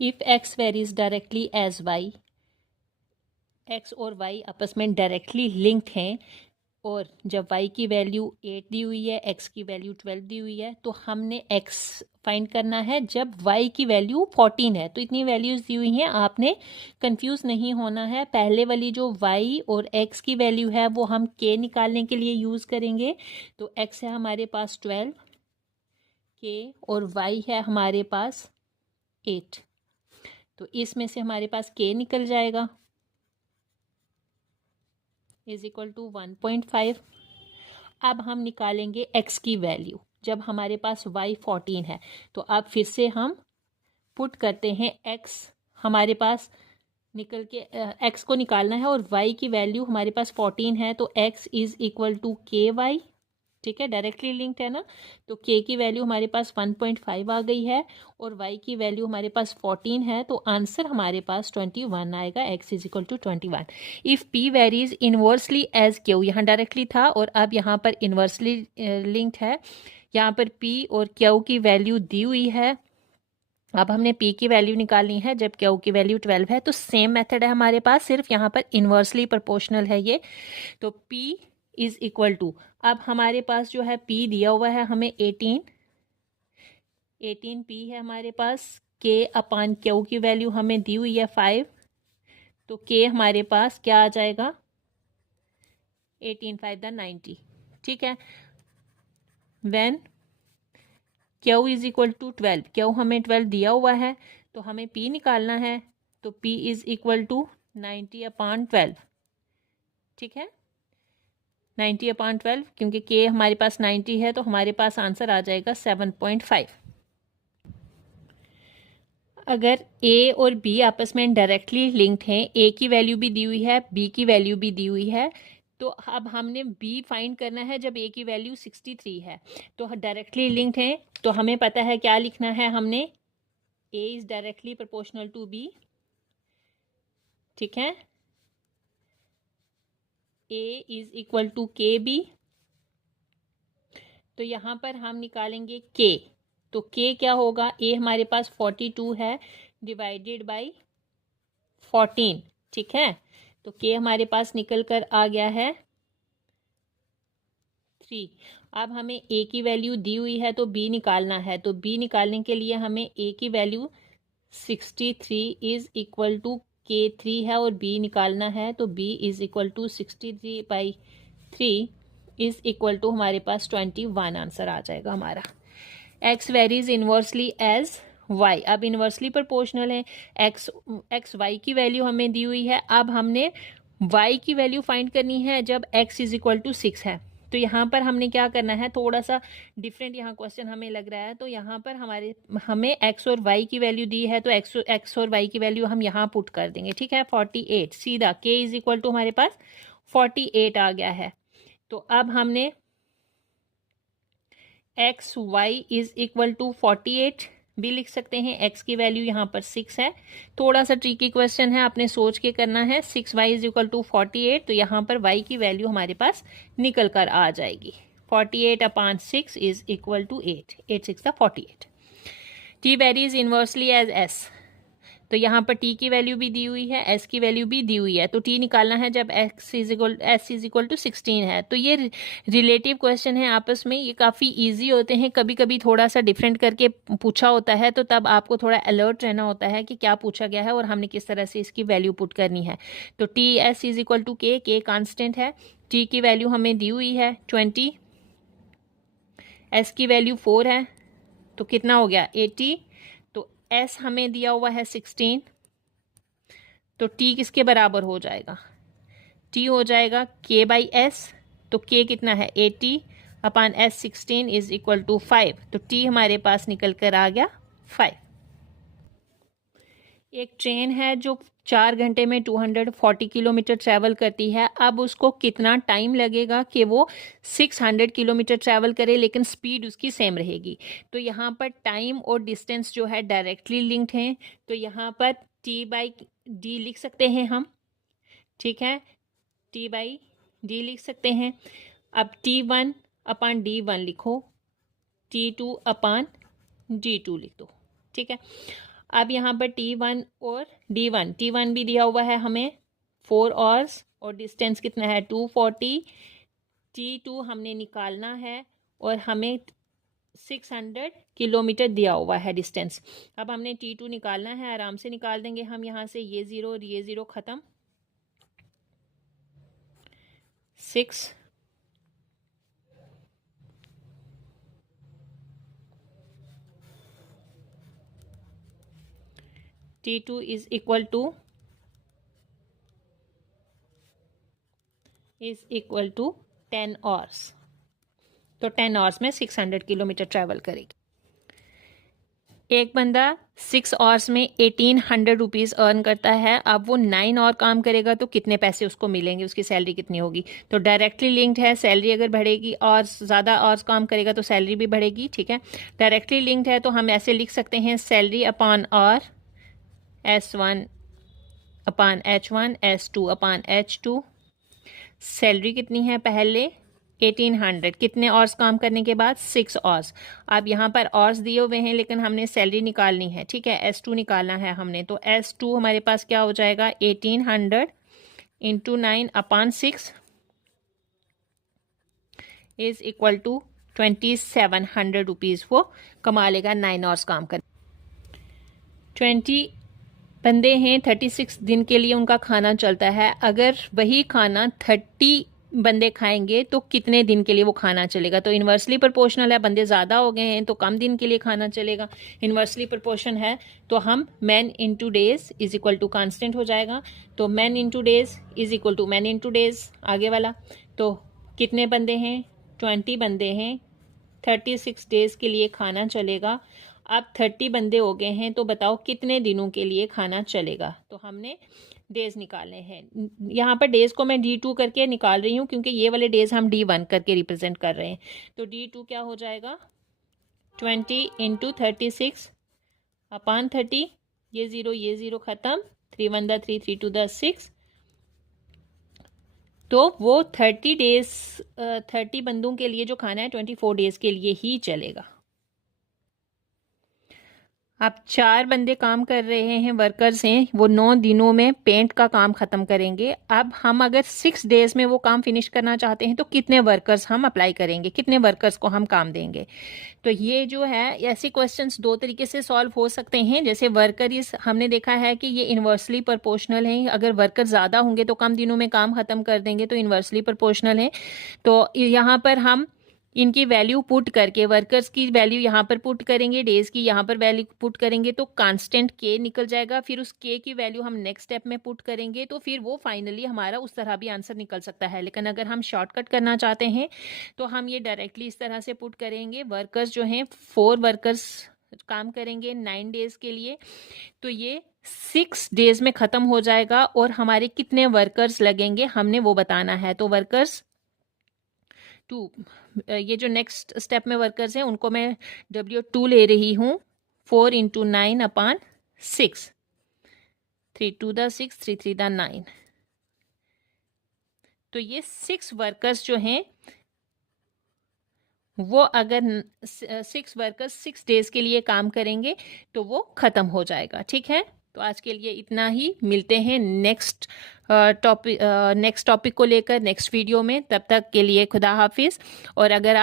If x varies directly as y, x और y आपस में डायरेक्टली लिंक्ड हैं और जब y की वैल्यू 8 दी हुई है, x की वैल्यू 12 दी हुई है, तो हमने x फाइंड करना है जब y की वैल्यू 14 है। तो इतनी वैल्यूज़ दी हुई हैं, आपने कंफ्यूज नहीं होना है। पहले वाली जो y और x की वैल्यू है वो हम k निकालने के लिए यूज़ करेंगे। तो x है हमारे पास 12, k और y है हमारे पास 8। तो इसमें से हमारे पास k निकल जाएगा इज इक्वल टू 1.5। अब हम निकालेंगे x की वैल्यू जब हमारे पास y 14 है। तो अब फिर से हम पुट करते हैं x हमारे पास निकल के x को निकालना है और y की वैल्यू हमारे पास 14 है, तो x इज इक्वल टू के वाई। ठीक है, डायरेक्टली लिंक्ड है ना। तो k की वैल्यू हमारे पास 1.5 आ गई है और y की वैल्यू हमारे पास 14 है, तो आंसर हमारे पास 21 आएगा। x is equal to 21। If p varies inversely as q, यहाँ डायरेक्टली था और अब यहाँ पर इनवर्सली लिंक्ड है। यहाँ पर p और q की वैल्यू दी हुई है। अब हमने p की वैल्यू निकालनी है जब q की वैल्यू 12 है। तो सेम मेथड है हमारे पास, सिर्फ यहाँ पर इनवर्सली प्रोपोर्शनल है ये। तो p इज इक्वल टू, अब हमारे पास जो है p दिया हुआ है हमें 18 p है हमारे पास। k अपान q की वैल्यू हमें दी हुई है 5, तो k हमारे पास क्या आ जाएगा 18 5 द 90। ठीक है, when q is equal to 12, q हमें 12 दिया हुआ है तो हमें p निकालना है। तो p इज इक्वल टू 90 अपान 12। ठीक है, 90 अपान 12, क्योंकि k हमारे पास 90 है तो हमारे पास आंसर आ जाएगा 7.5। अगर a और b आपस में डायरेक्टली लिंक्ड हैं, a की वैल्यू भी दी हुई है, b की वैल्यू भी दी हुई है, तो अब हमने b फाइंड करना है जब a की वैल्यू 63 है। तो डायरेक्टली लिंक्ड हैं तो हमें पता है क्या लिखना है हमने, a is directly proportional to b। ठीक है, a is equal to k b. तो यहाँ पर हम निकालेंगे k। तो k क्या होगा, a हमारे पास 42 है डिवाइडेड बाई 14। ठीक है, तो k हमारे पास निकल कर आ गया है 3। अब हमें a की वैल्यू दी हुई है तो b निकालना है। तो b निकालने के लिए हमें a की value 63 is equal to k3 है और b निकालना है। तो b is equal to 63 by 3 is equal to हमारे पास 21 आंसर आ जाएगा हमारा। x varies inversely as y, अब इनवर्सली प्रोपोर्शनल है। x y की वैल्यू हमें दी हुई है। अब हमने y की वैल्यू फाइंड करनी है जब x इज इक्वल टू 6 है। तो यहाँ पर हमने क्या करना है, थोड़ा सा डिफरेंट यहाँ क्वेश्चन हमें लग रहा है। तो यहाँ पर हमें x और y की वैल्यू दी है तो x और y की वैल्यू हम यहाँ पुट कर देंगे। ठीक है, 48 सीधा k इज इक्वल टू हमारे पास 48 आ गया है। तो अब हमने x y is equal to 48 भी लिख सकते हैं। x की वैल्यू यहाँ पर 6 है। थोड़ा सा ट्रिकी क्वेश्चन है, आपने सोच के करना है। 6y इज इक्वल टू 48, तो यहाँ पर y की वैल्यू हमारे पास निकल कर आ जाएगी। 48 upon 6 is equal to 8, 8 6 48। t varies inversely as s, तो यहाँ पर t की वैल्यू भी दी हुई है, s की वैल्यू भी दी हुई है। तो t निकालना है जब s इज इक्वल टू 16 है। तो ये रिलेटिव क्वेश्चन है आपस में, ये काफ़ी इजी होते हैं। कभी कभी थोड़ा सा डिफरेंट करके पूछा होता है तो तब आपको थोड़ा अलर्ट रहना होता है कि क्या पूछा गया है और हमने किस तरह से इसकी वैल्यू पुट करनी है। तो t s is equal to k constant है। t की वैल्यू हमें दी हुई है 20, s की वैल्यू 4 है, तो कितना हो गया 80। तो s हमें दिया हुआ है 16, तो t किसके बराबर हो जाएगा, t हो जाएगा k बाई एस। तो k कितना है 80 अपान s 16 इज इक्वल टू 5, तो t हमारे पास निकल कर आ गया 5। एक ट्रेन है जो 4 घंटे में 240 किलोमीटर ट्रैवल करती है। अब उसको कितना टाइम लगेगा कि वो 600 किलोमीटर ट्रैवल करे, लेकिन स्पीड उसकी सेम रहेगी। तो यहाँ पर टाइम और डिस्टेंस जो है डायरेक्टली लिंक्ड हैं। तो यहाँ पर t बाई डी लिख सकते हैं हम। ठीक है, t बाई डी लिख सकते हैं। अब t1 अपान d1 लिखो, t2 अपान d2 लिख दो। ठीक है, अब यहाँ पर T1 और D1, T1 भी दिया हुआ है हमें 4 आवर्स और डिस्टेंस कितना है 240, T2 हमने निकालना है और हमें 600 किलोमीटर दिया हुआ है डिस्टेंस। अब हमने T2 निकालना है, आराम से निकाल देंगे हम यहाँ से, ये 0 और ये 0 ख़त्म, 6 T2 is equal to 10 hours. तो 10 आवर्स में 600 किलोमीटर ट्रैवल करेगी। एक बंदा 6 आवर्स में 1800 रुपीज़ अर्न करता है। अब वो 9 और काम करेगा तो कितने पैसे उसको मिलेंगे, उसकी सैलरी कितनी होगी? तो डायरेक्टली लिंक्ड है, सैलरी अगर बढ़ेगी और ज़्यादा आवर्स काम करेगा तो सैलरी भी बढ़ेगी, ठीक है। डायरेक्टली लिंक्ड है तो हम ऐसे लिख सकते हैं salary upon hour, S1 upon H1, S2 upon H2। Salary कितनी है पहले 1800, कितने आवर्स काम करने के बाद 6 आवर्स। अब यहाँ पर आवर्स दिए हुए हैं लेकिन हमने सैलरी निकालनी है, ठीक है, S2 निकालना है हमने। तो S2 हमारे पास क्या हो जाएगा 1800 into 9 upon 6 is equal to 2700 rupees वो कमा लेगा 9 आवर्स काम कर। 20 बंदे हैं, 36 दिन के लिए उनका खाना चलता है। अगर वही खाना 30 बंदे खाएंगे तो कितने दिन के लिए वो खाना चलेगा? तो इन्वर्सली प्रोपोर्शनल है, बंदे ज़्यादा हो गए हैं तो कम दिन के लिए खाना चलेगा। इन्वर्सली प्रोपोर्शन है तो हम man into days is equal to constant हो जाएगा। तो man into days is equal to man into days, आगे वाला। तो कितने बंदे हैं 20 बंदे हैं, 36 डेज के लिए खाना चलेगा। अब 30 बंदे हो गए हैं तो बताओ कितने दिनों के लिए खाना चलेगा? तो हमने डेज निकालने हैं। यहाँ पर डेज को मैं D2 करके निकाल रही हूँ क्योंकि ये वाले डेज हम D1 करके रिप्रेजेंट कर रहे हैं। तो D2 क्या हो जाएगा 20 इंटू 36 अपॉन 30, ये 0 ख़त्म, 3 1 3 3 2 6। तो वो 30 डेज 30 बंदों के लिए जो खाना है 24 डेज के लिए ही चलेगा। अब 4 बंदे काम कर रहे हैं, वर्कर्स हैं, वो 9 दिनों में पेंट का काम ख़त्म करेंगे। अब हम अगर 6 डेज में वो काम फिनिश करना चाहते हैं तो कितने वर्कर्स हम अप्लाई करेंगे, कितने वर्कर्स को हम काम देंगे? तो ये जो है ऐसे क्वेश्चंस 2 तरीके से सॉल्व हो सकते हैं। जैसे वर्कर इस हमने देखा है कि ये इन्वर्सली प्रोपोर्शनल है, अगर वर्कर ज़्यादा होंगे तो कम दिनों में काम ख़त्म कर देंगे, तो इन्वर्सली प्रोपोर्शनल है। तो यहाँ पर हम इनकी वैल्यू पुट करके, वर्कर्स की वैल्यू यहाँ पर पुट करेंगे, डेज की यहाँ पर वैल्यू पुट करेंगे तो कांस्टेंट के निकल जाएगा। फिर उस के की वैल्यू हम नेक्स्ट स्टेप में पुट करेंगे तो फिर वो फाइनली हमारा उस तरह भी आंसर निकल सकता है। लेकिन अगर हम शॉर्टकट करना चाहते हैं तो हम ये डायरेक्टली इस तरह से पुट करेंगे। वर्कर्स जो हैं 4 वर्कर्स काम करेंगे 9 डेज के लिए, तो ये 6 डेज में ख़त्म हो जाएगा। और हमारे कितने वर्कर्स लगेंगे हमने वो बताना है। तो वर्कर्स 2, ये जो नेक्स्ट स्टेप में वर्कर्स हैं उनको मैं W2 ले रही हूँ, 4 इंटू 9 अपॉन 6, 3 2 6 3 3 9। तो ये 6 वर्कर्स जो हैं वो अगर 6 वर्कर्स 6 डेज के लिए काम करेंगे तो वो ख़त्म हो जाएगा, ठीक है। तो आज के लिए इतना ही, मिलते हैं नेक्स्ट टॉपिक को लेकर नेक्स्ट वीडियो में। तब तक के लिए खुदा हाफिज़। और अगर